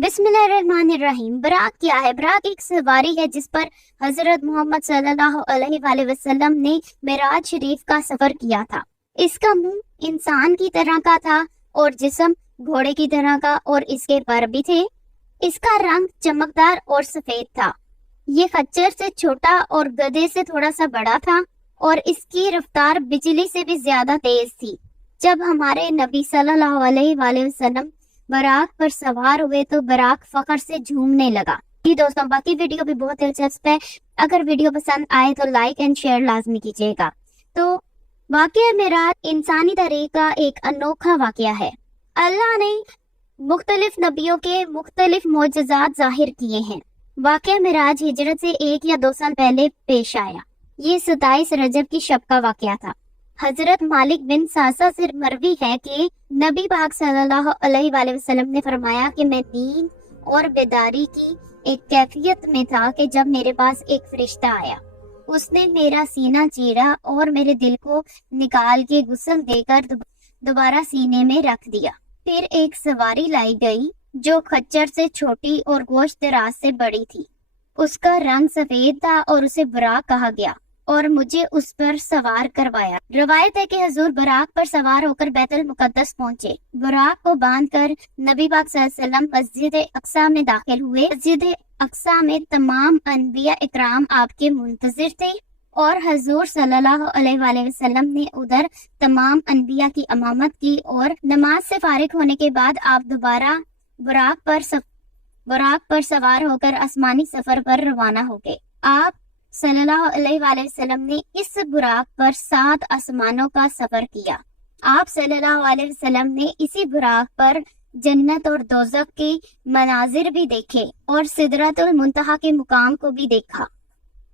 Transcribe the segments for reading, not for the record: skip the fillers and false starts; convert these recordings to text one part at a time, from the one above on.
بسم اللہ الرحمن الرحیم۔ براق کیا ہے؟ براق ایک سواری ہے جس پر حضرت محمد صلی اللہ علیہ وآلہ وسلم نے معراج شریف کا سفر کیا تھا۔ اس کا منہ انسان کی طرح کا تھا اور جسم گھوڑے کی طرح کا، اور اس کے پر بھی تھے۔ اس کا رنگ چمکدار اور سفید تھا۔ یہ خچر سے چھوٹا اور گدھے سے تھوڑا سا بڑا تھا، اور اس کی رفتار بجلی سے بھی زیادہ تیز تھی۔ جب ہمارے نبی صلی اللہ علیہ وآلہ وسلم براق پر سوار ہوئے تو براق فخر سے جھومنے لگا۔ جی دوستوں، باقی ویڈیو بھی بہت دلچسپ ہے۔ اگر ویڈیو پسند آئے تو لائک اینڈ شیئر لازمی کیجیے گا۔ تو واقعہ معراج انسانی تاریخ کا ایک انوکھا واقعہ ہے۔ اللہ نے مختلف نبیوں کے مختلف معجزات ظاہر کیے ہیں۔ واقعہ معراج ہجرت سے 1 یا 2 سال پہلے پیش آیا۔ یہ 27 رجب کی شب کا واقعہ تھا۔ حضرت مالک بن ساسا سے مروی ہے کہ نبی پاک صلی اللہ علیہ وآلہ وسلم نے فرمایا کہ میں نیند اور بیداری کی ایک کیفیت میں تھا کہ جب میرے پاس ایک فرشتہ آیا۔ اس نے میرا سینہ چیرا اور میرے دل کو نکال کے غسل دے کر دوبارہ سینے میں رکھ دیا۔ پھر ایک سواری لائی گئی جو خچر سے چھوٹی اور گوشت راس سے بڑی تھی۔ اس کا رنگ سفید تھا اور اسے براق کہا گیا، اور مجھے اس پر سوار کروایا۔ روایت ہے کہ حضور براق پر سوار ہو کر بیت المقدس پہنچے۔ براق کو باندھ کر نبی پاک صلی اللہ علیہ وسلم مسجد اقصی میں داخل ہوئے۔ مسجد اقصی میں تمام انبیاء اکرام آپ کے منتظر تھے، اور حضور صلی اللہ علیہ وآلہ وسلم نے ادھر تمام انبیاء کی امامت کی، اور نماز سے فارغ ہونے کے بعد آپ دوبارہ براق پر سوار ہو کر آسمانی سفر پر روانہ ہو گئے۔ آپ صلی اللہ علیہ وآلہ وسلم نے اس براق پر 7 آسمانوں کا سفر کیا۔ آپ صلی اللہ علیہ وسلم نے اسی براق پر جنت اور دوزخ کے مناظر بھی دیکھے، اور سدرۃ المنتہا کے مقام کو بھی دیکھا،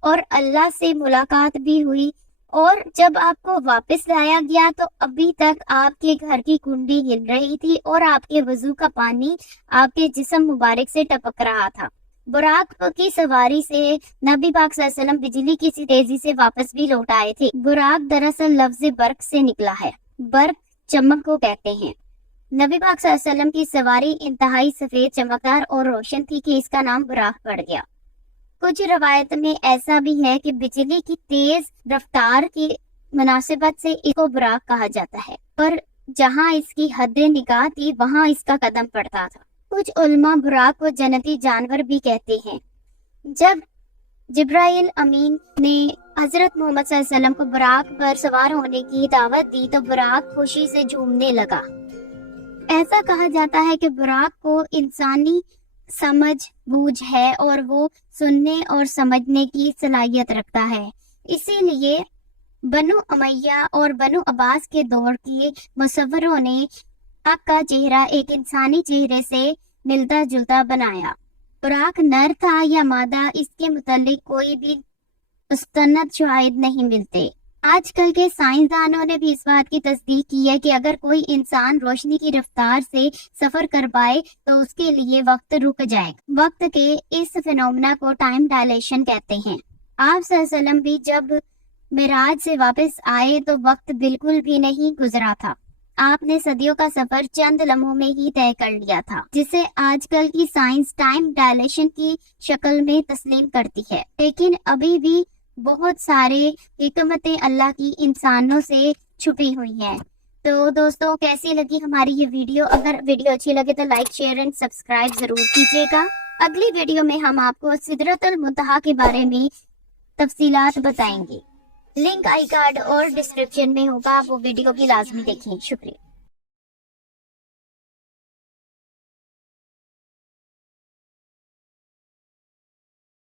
اور اللہ سے ملاقات بھی ہوئی۔ اور جب آپ کو واپس لایا گیا تو ابھی تک آپ کے گھر کی کنڈی ہل رہی تھی، اور آپ کے وضو کا پانی آپ کے جسم مبارک سے ٹپک رہا تھا۔ براق کی سواری سے نبی پاک صلی اللہ علیہ وسلم بجلی کی سی تیزی سے واپس بھی لوٹ آئے تھے۔ براق دراصل لفظ برق سے نکلا ہے۔ برق چمک کو کہتے ہیں۔ نبی پاک صلی اللہ علیہ وسلم کی سواری انتہائی سفید، چمکدار اور روشن تھی کہ اس کا نام براق پڑ گیا۔ کچھ روایت میں ایسا بھی ہے کہ بجلی کی تیز رفتار کی مناسبت سے اس کو براق کہا جاتا ہے، پر جہاں اس کی حد نگاہ تھی وہاں اس کا قدم پڑتا تھا۔ کچھ علماء براق کو جنتی جانور بھی کہتے ہیں۔ جب جبرائیل امین نے حضرت محمد صلی اللہ علیہ وسلم کو براق پر سوار ہونے کی دعوت دی تو براق خوشی سے جھومنے لگا۔ ایسا کہا جاتا ہے کہ براق کو انسانی سمجھ بوجھ ہے، اور وہ سننے اور سمجھنے کی صلاحیت رکھتا ہے۔ اسی لیے بنو امیہ اور بنو عباس کے دور کے مصوروں نے براق کا چہرہ ایک انسانی چہرے سے ملتا جلتا بنایا۔ براق نر تھا یا مادہ، اس کے متعلق کوئی بھی مستند شواہد نہیں ملتے۔ آج کل کے سائنسدانوں نے بھی اس بات کی تصدیق کی ہے کہ اگر کوئی انسان روشنی کی رفتار سے سفر کر پائے تو اس کے لیے وقت رک جائے گا۔ وقت کے اس فینومینا کو ٹائم ڈائلیشن کہتے ہیں۔ آپ صلی اللہ علیہ وسلم بھی جب معراج سے واپس آئے تو وقت بالکل بھی نہیں گزرا تھا۔ آپ نے صدیوں کا سفر چند لمحوں میں ہی طے کر لیا تھا، جسے آج کل کی سائنس ٹائم ڈائلیشن کی شکل میں تسلیم کرتی ہے۔ لیکن ابھی بھی بہت سارے حکمتیں اللہ کی انسانوں سے چھپی ہوئی ہیں۔ تو دوستوں، کیسی لگی ہماری یہ ویڈیو؟ اگر ویڈیو اچھی لگے تو لائک، شیئر اینڈ سبسکرائب ضرور کیجیے گا۔ اگلی ویڈیو میں ہم آپ کو سدرۃ المنتہا کے بارے میں تفصیلات بتائیں گے۔ لنک آئی کارڈ اور ڈسکرپشن میں ہوگا، وہ ویڈیو بھی لازمی دیکھیں۔ شکریہ۔